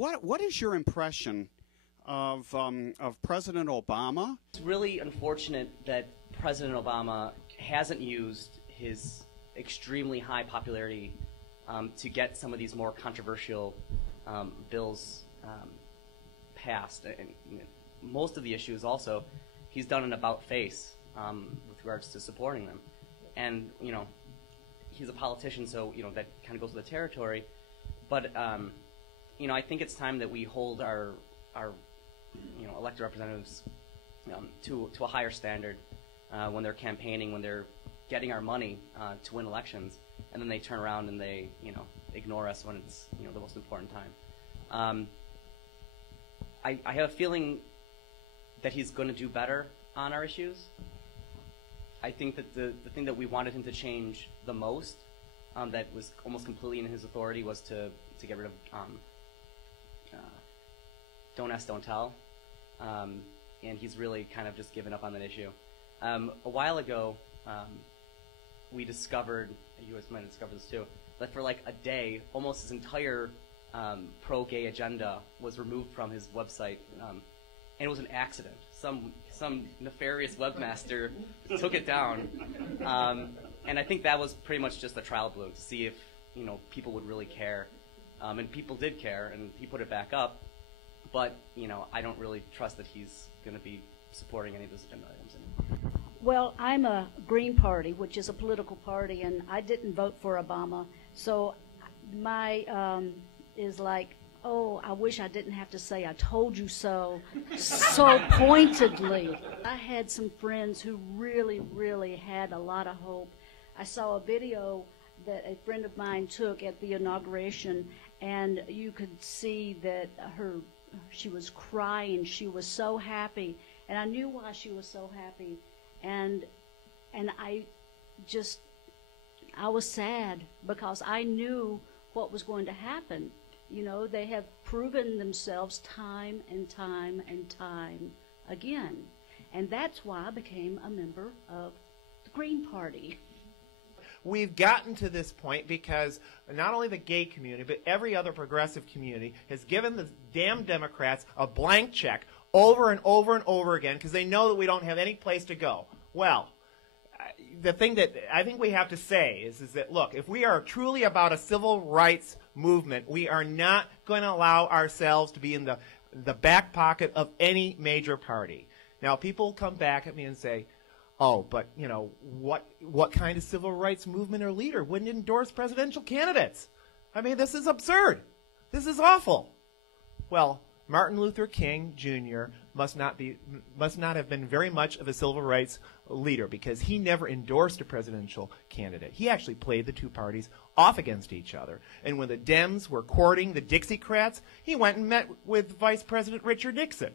what is your impression of President Obama? It's really unfortunate that President Obama hasn't used his extremely high popularity to get some of these more controversial bills passed. And most of the issues also, he's done an about-face with regards to supporting them. And, he's a politician, so, that kind of goes with the territory. But, I think it's time that we hold our elected representatives to a higher standard when they're campaigning, when they're getting our money to win elections, and then they turn around and they, ignore us when it's, the most important time. I have a feeling that he's going to do better on our issues. I think that the thing that we wanted him to change the most, that was almost completely in his authority, was to get rid of don't ask, don't tell. And he's really kind of just given up on that issue. A while ago, we discovered, you guys might have discovered this too, that for like a day, almost his entire pro-gay agenda was removed from his website, and it was an accident. Some nefarious webmaster took it down, and I think that was pretty much just a trial balloon to see if people would really care, and people did care, and he put it back up. But I don't really trust that he's going to be supporting any of those agenda items anymore. Well, I'm a Green Party, which is a political party, and I didn't vote for Obama. So my is like, oh, I wish I didn't have to say I told you so pointedly. I had some friends who really, really had a lot of hope. I saw a video that a friend of mine took at the inauguration, and you could see that she was crying. She was so happy, and I knew why she was so happy. And I was sad because I knew what was going to happen. They have proven themselves time and time and time again. And that's why I became a member of the Green Party. We've gotten to this point because not only the gay community, but every other progressive community has given the damn Democrats a blank check over and over and over again because they know that we don't have any place to go. Well, the thing that I think we have to say is that, look, if we are truly about a civil rights movement, we are not going to allow ourselves to be in the back pocket of any major party. Now, people come back at me and say, oh, but, what kind of civil rights movement or leader wouldn't endorse presidential candidates? I mean, this is absurd. This is awful. Well, Martin Luther King Jr. must not have been very much of a civil rights leader because he never endorsed a presidential candidate. He actually played the two parties off against each other. And when the Dems were courting the Dixiecrats, he went and met with Vice President Richard Nixon.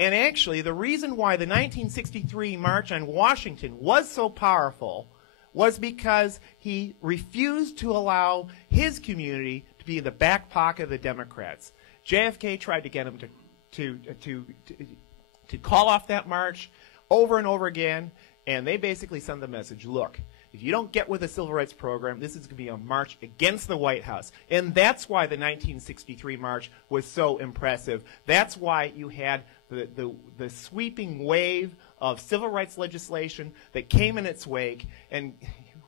And actually, the reason why the 1963 March on Washington was so powerful was because he refused to allow his community to be in the back pocket of the Democrats. JFK tried to get him to call off that march over and over again, and they basically sent the message, look, if you don't get with the civil rights program, this is going to be a march against the White House. And that's why the 1963 march was so impressive. That's why you had the sweeping wave of civil rights legislation that came in its wake, and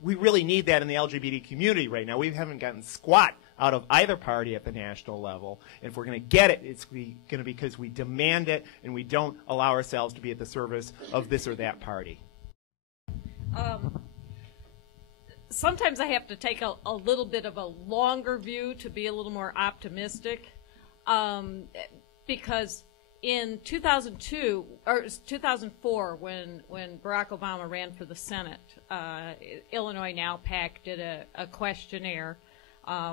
we really need that in the LGBT community right now. We haven't gotten squat out of either party at the national level. And if we're going to get it, it's going to be because we demand it and we don't allow ourselves to be at the service of this or that party. Sometimes I have to take a little bit of a longer view to be a little more optimistic, because in 2002 or 2004, when Barack Obama ran for the Senate, Illinois Now PAC did a questionnaire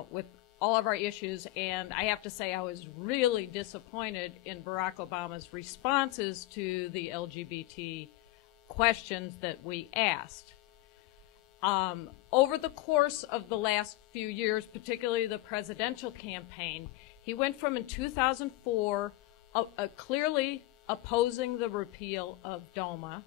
with all of our issues, and I have to say I was really disappointed in Barack Obama's responses to the LGBT questions that we asked. Over the course of the last few years, particularly the presidential campaign, he went from in 2004 clearly opposing the repeal of DOMA,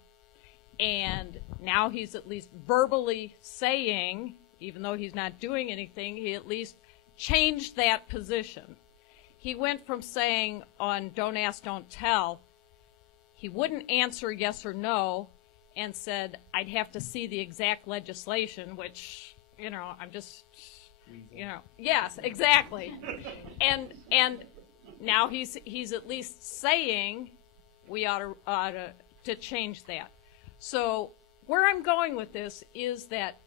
and now he's at least verbally saying, even though he's not doing anything, he at least changed that position. he went from saying on Don't Ask, Don't Tell, he wouldn't answer yes or no, and said, I'd have to see the exact legislation, which, I'm just, yes, exactly. And now he's at least saying we ought to change that. So where I'm going with this is that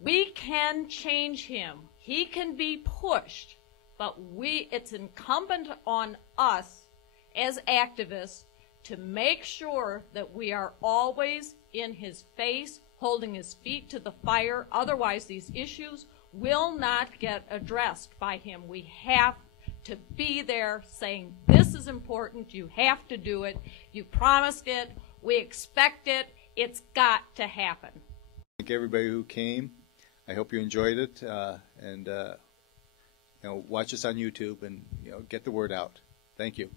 we can change him. He can be pushed, but it's incumbent on us as activists to make sure that we are always in his face, holding his feet to the fire. Otherwise, these issues will not get addressed by him. We have to be there saying, this is important, you have to do it, you promised it, we expect it, it's got to happen. Thank everybody who came. I hope you enjoyed it, and watch us on YouTube and get the word out. Thank you.